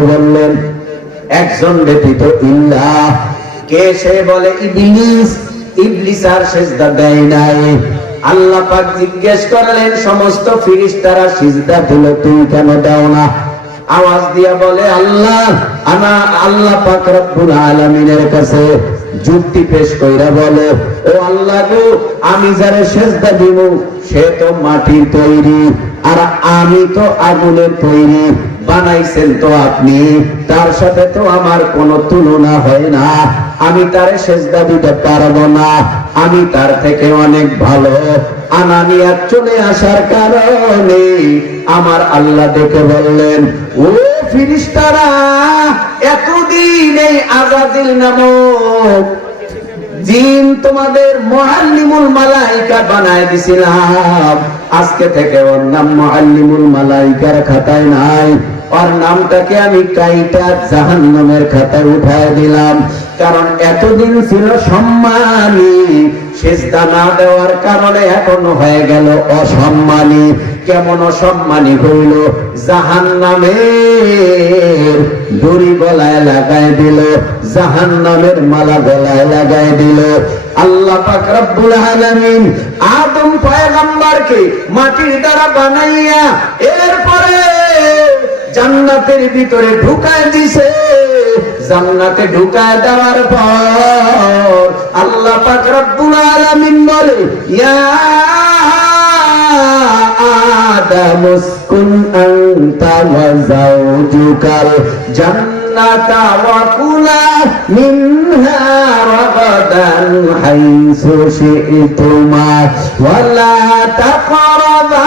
বললেন। একজন ব্যতীত ইল্লা কে সে বলে? ইবলিস। ইবলিস আর সিজদা দেয় নাই। আল্লাহ পাক জিজ্ঞেস করলেন, সমস্ত ফিরিস্তারা সিজদা দিল তুই কেন দাও না? আওয়াজ দিয়া বলে, আল্লাহ আনা আল্লাহ পাক রব্বুল আলামিনের কাছে যুক্তি পেশ কইরা বলে, ও আল্লাহ গো, আমি যারে সেজদা দিব সে তো মাটির তৈরি, আর আমি তো আগুনের তৈরি। বানাইছেন তো আপনি, তার সাথে তো আমার কোনো তুলনা হয় না। আমি তারে সেজদা দিতে পারব না। আমি তার থেকে অনেক ভালো আনানিয়াত চলে আসার কারণে আমার আল্লাহ দেখে বললেন, ও ফিরিস্তারা, এতদিন এই আজাদিল নামক জিন তোমাদের মহাল্লিমুল মালাইকা বানায় দিছিলাম। আজকে থেকে ওর নাম মহাল্লিমুল মালাইকার খাতায় নাই। ওর নামটাকে আমি কাইটা জাহান্নামের খাতায় উঠায় দিলাম। কারণ এতদিন ছিল সম্মানী, সেজদা না দেওয়ার কারণে এখন হয়ে গেল অসম্মানী। কেমন অসম্মানী হইল? জাহান নামের দড়ি গলায় লাগাই দিল জাহান নামের মালা গলায় লাগাই দিল। আল্লাহ পাক রব্বুল আলামিন আদম পয়গম্বরকে মাটির দ্বারা বানাইয়া, এরপরে জান্নাতের ভিতরে ঢুকায় দিছে। জান্নাতে ঢুকায় দেওয়ার পর আল্লাহ পাক রব্বুল আলামিন বলে, ইয়া আদম উসকুন আনতা ওয়া যাওজুকাল জান্নাতা ওয়া কুলা মিনহা রাগাদান হাইসু শি'তুমা ওয়া লা তাকরাবা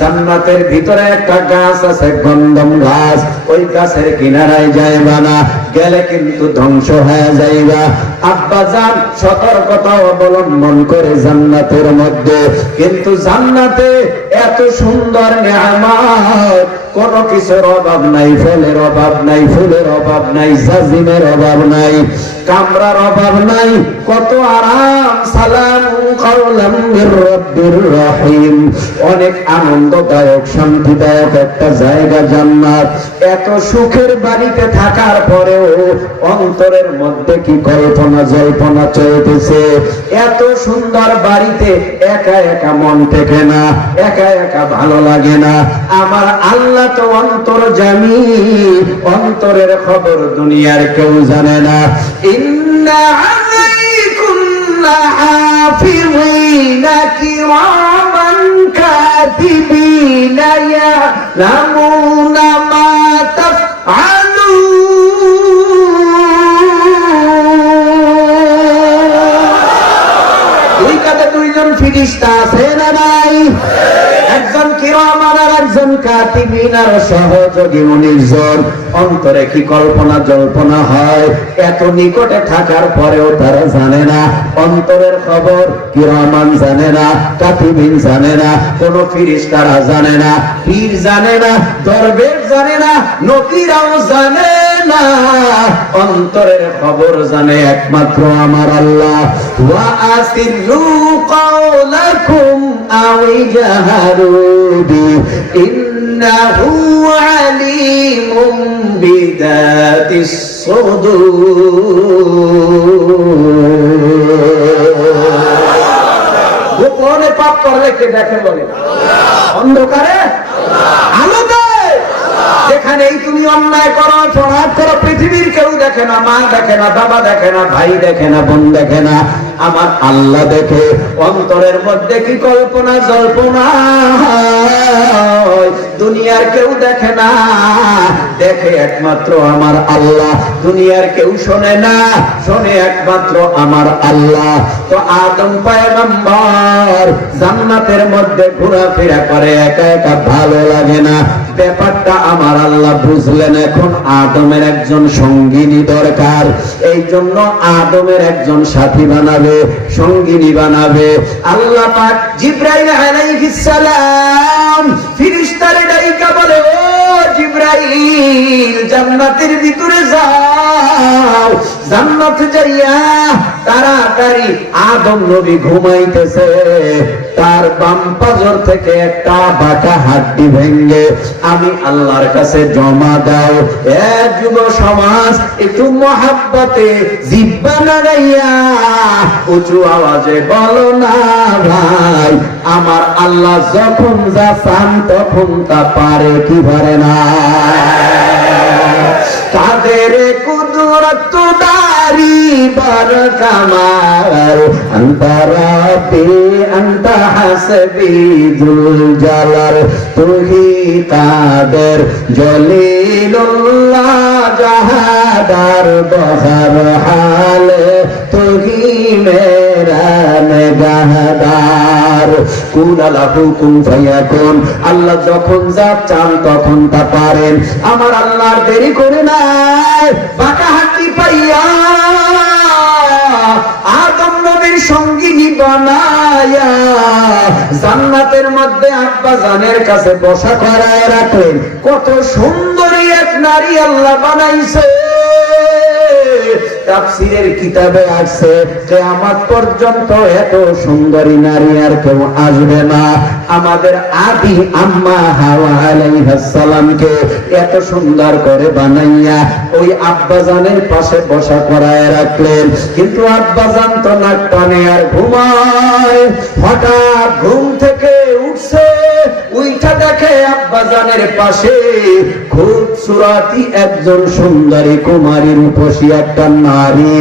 জান্নাতের ভিতরে একটা গাছ আছে গন্ধম গাছ। ওই গাছের কিনারায় যাইবা না, গেলে কিন্তু ধ্বংস হয়ে যাইবা। আব্বা জান সতর্কতা অবলম্বন করে জান্নাতের মধ্যে। কিন্তু জান্নাতে এত সুন্দর নিয়ামত, কোন কিছুর অভাব নাই, ফলের অভাব নাই, ফুলের অভাব নাই, জাজিমের অভাব নাই, কামরার অভাব নাই। কত আরাম, সালাম অনেক আনন্দদায়ক, শান্তিদায়ক একটা জায়গা জান্নাত। এত সুখের বাড়িতে থাকার পরেও অন্তরের মধ্যে কি কল্পনা জল্পনা চলতেছে এত সুন্দর বাড়িতে একা একা মন টেকে না একা একা ভালো লাগে না আমার আল্লাহ তো অন্তর জানি অন্তরের খবর দুনিয়ার কেউ জানে না ইন্না আলাইকুম لحافظين كراما كاتبين يعلمون ما ಆ এই দুইজন ফিরিস্তা আছে না নাই? একজন কিরামান আর একজন কাতিবিন আর সহযোগী উনিশ জন অন্তরে কি কল্পনা জল্পনা হয়? এত নিকটে থাকার পরেও তারা জানে না। অন্তরের খবর কিরামান জানে না, কাতিবিন জানে না, কোন ফিরিস্তারা জানে না। পীর জানে না, দরবেশ জানে না নকিরাও জানে অন্তরের খবর জানে একমাত্র আমার আল্লাহ। গোপনে পাপ করলে কে দেখে বলে? অন্ধকারে? আলো যেখানেই তুমি অন্যায় করো, অপরাধ করো, পৃথিবীর কেউ দেখে না, মা দেখে না, বাবা দেখে না, ভাই দেখে না, বোন দেখে না, আমার আল্লাহ দেখে, অন্তরের মধ্যে কি কল্পনা, জল্পনা? দুনিয়ার কেউ দেখে না, দেখে একমাত্র আমার আল্লাহ। দুনিয়ার কেউ শোনে না, শোনে একমাত্র আমার আল্লাহ। তো আদম পায়গম্বর জান্নাতের মধ্যে ঘোরাফেরা করে, একা একা ভালো লাগে না। ব্যাপারটা আমার আল্লাহ বুঝলেন, এখন আদমের একজন সঙ্গিনী দরকার। এই জন্য আদমের একজন সাথী বানাবে, সঙ্গিনী বানাবে। আল্লাহ পাক জিব্রাইল আলাইহিস সালাম ফিরিস্তারে ডাইকা বলে ও জিব্রাইল জান্নাতের ভিতরে যাও। জান্নাত যাইয়া তাড়াতাড়ি আদম নবী ঘুমাইতেছে। তার বাম পাজর থেকে একটা বাঁকা হাড্ডি ভেঙ্গে আমি আল্লাহর কাছে জমা দাও। এ যুব সমাজ, একটু মহাব্বতে জিব্বা নাগাইয়া উঁচু আওয়াজে বলো না ভাই, আমার আল্লাহ যখন যা চান তখন তা পারে কি পারে না? কাদের জালাল, তুহি কাদের জলিলুল্লাহ জাহাদার বহর হাল, তুহি আল্লাহ যখন যা চান তখন তা পারেন। আমার আল্লাহর দেরি করে নাই হাতি পাইয়া আদম নবীর সঙ্গিনী বানায়া জান্নাতের মধ্যে আব্বা জানের কাছে বসা করায় রাখলেন। কত সুন্দরী এক নারী আল্লাহ বানাইছে। তাফসিরের কিতাবে পর্যন্ত এত সুন্দরী নারী আর কেউ আসবে না। আমাদের আদি আম্মা হাওয়া এত সুন্দর করে বানাইয়া ওই আব্বাজানের পাশে বসা করায় রাখলেন। কিন্তু আব্বাজান তো নাক আর ঘুমায়, হঠাৎ ঘুম থেকে উঠছে। উইটা দেখে আব্বাজানের পাশে খুব সুরাতি একজন সুন্দরী কুমারী রূপসী একটা নারী।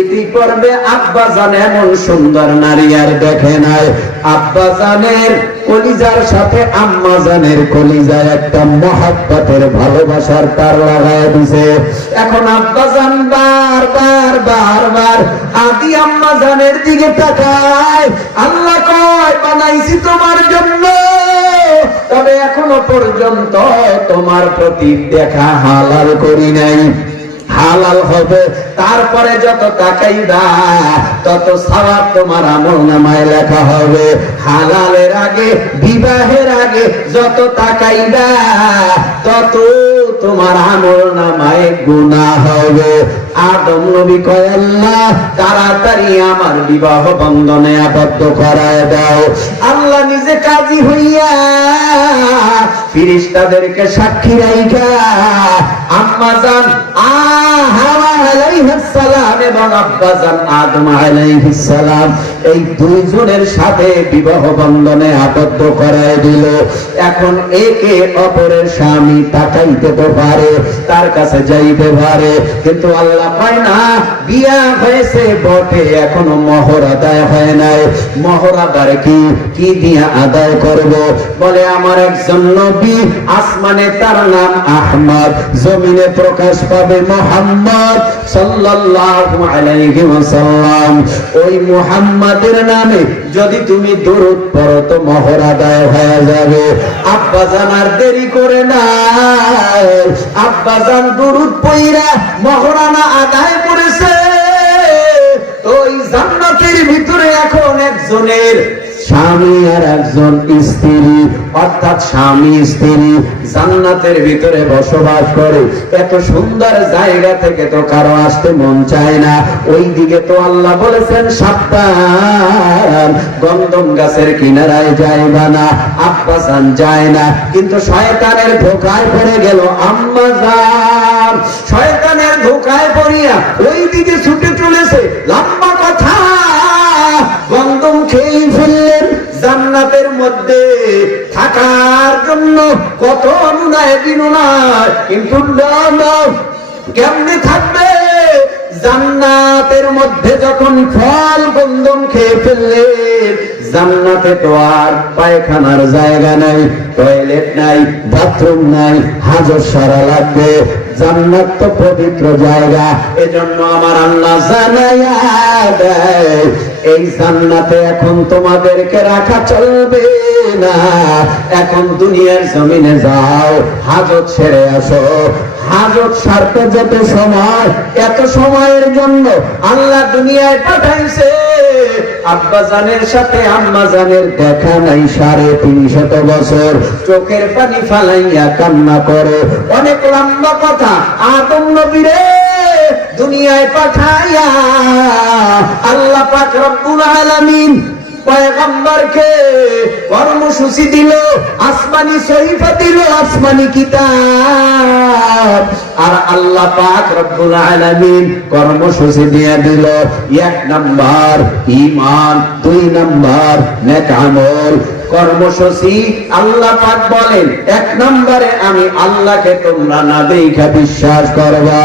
ইতিপূর্বে আব্বাজান এমন সুন্দর নারী আর দেখে নাই। আব্বাজানের কলিজার সাথে আম্মাজানের কলিজায় একটা মহাব্বতের ভালোবাসার তার লাগায় দিছে। এখন আব্বাজান বার বার বার বার আদি আম্মাজানের দিকে তাকায়। আল্লাহ কয়, বানাইছি তোমার জন্য। তবে এখনও পর্যন্ত তোমার প্রতি দেখা হালাল করি নাই। হালাল হবে, তারপরে যত তাকাইবা, তত সবাব তোমার আমল নামায় লেখা হবে। হালালের আগে, বিবাহের আগে যত তাকাইবা তত তোমার আমল নামায় গুণা হবে আদম নবী তাড়াতাড়ি আমার বিবাহ বন্ধনে আবদ্ধ করায় দাও আল্লাহ নিজে কাজী হইয়া ফিরিস্তাদেরকে সাক্ষী রাইখা আম্মা জান আহা সালাম এবং আব্বা জান আদম আলাইহিস সালাম এই দুইজনের সাথে বিবাহ বন্ধনে আবদ্ধ করায় দিল। এখন একে অপরের স্বামী তাকাইতে পারে, তার কাছে যাইতে পারে। কিন্তু আল্লাহ পায় না, বিয়া হয়েছে বটে, এখনও মোহর আদায় হয় নাই। মোহর আদায় কি? কি দিয়া আদায় করব? বলে, আমার একজন নবী, আসমানে তার নাম আহমদ, জমিনে প্রকাশ পাবে মোহাম্মদ সাল্লাল্লাহু ওই মুহাম্মাদের নামে যদি তুমি দরুদ পড়ো তো হয়ে যাবে। আব্বা জানার দেরি করে না। আব্বা জান দরুদ পইরা মহরানা আদায় করেছে। এই জান্নাতের ভিতরে এখন একজনের স্বামী আর একজন স্ত্রী। অর্থাৎ স্বামী, স্ত্রী জান্নাতের ভিতরে বসবাস করে। এত সুন্দর জায়গা থেকে তো কারও আসতে মন চায় না। ওই দিকে তো আল্লাহ বলেছেন, সাবধান গন্ধম গাছের কিনারায় যাইবা না আব্বাসান যায় না। কিন্তু শয়তানের ধোকায় পড়ে গেল আম্মা শয়তানের ধোকায় পড়িয়া ওই দিকে ছুটে চলেছে, লম্বা কথা গন্ধম খেয়ে ফেললেন জান্নাতের মধ্যে। থাকার জন্য কত অনুনয় বিনুনয় কিন্তু কেমনে থাকবে? জান্নাতের মধ্যে যখন ফল গন্ধম খেয়ে ফেললেন, জান্নাতে তো আর পায়খানার জায়গা নাই, টয়লেট নাই, বাথরুম নাই হাজর সারা লাগবে। জান্নাত তো পবিত্র জায়গা, এজন্য আমার আল্লাহ জানাইয়া দেয় এই জান্নাতে এখন তোমাদেরকে রাখা চলবে না। এখন দুনিয়ার জমিনে যাও, হাজত ছেড়ে আসো। হাজত সারতে যত সময়, এত সময়ের জন্য আল্লাহ দুনিয়ায় পাঠাইছে। আব্বা জানের সাথে আম্মা জানের দেখা নাই সাড়ে তিনশত বছর। চোখের পানি ফালাইয়া কান্না করে। অনেক লম্বা কথা, আদম নবীরে দুনিয়ায় পাঠাইয়া আল্লাহ পাক রব্বুল আলামিন পয়গম্বরকে কর্মসূচি দিল, আসমানি সহিফা দিল, আসমানি কিতাব। আর আল্লাহ পাক রব্বুল আলামিন কর্মসূচি দিয়ে দিল, এক নাম্বার ঈমান, দুই নাম্বার নেক আমল। কর্মসূচি আল্লাহ পাক বলেন, এক নম্বরে আমি আল্লাহকে তোমরা না দেখা বিশ্বাস করবা।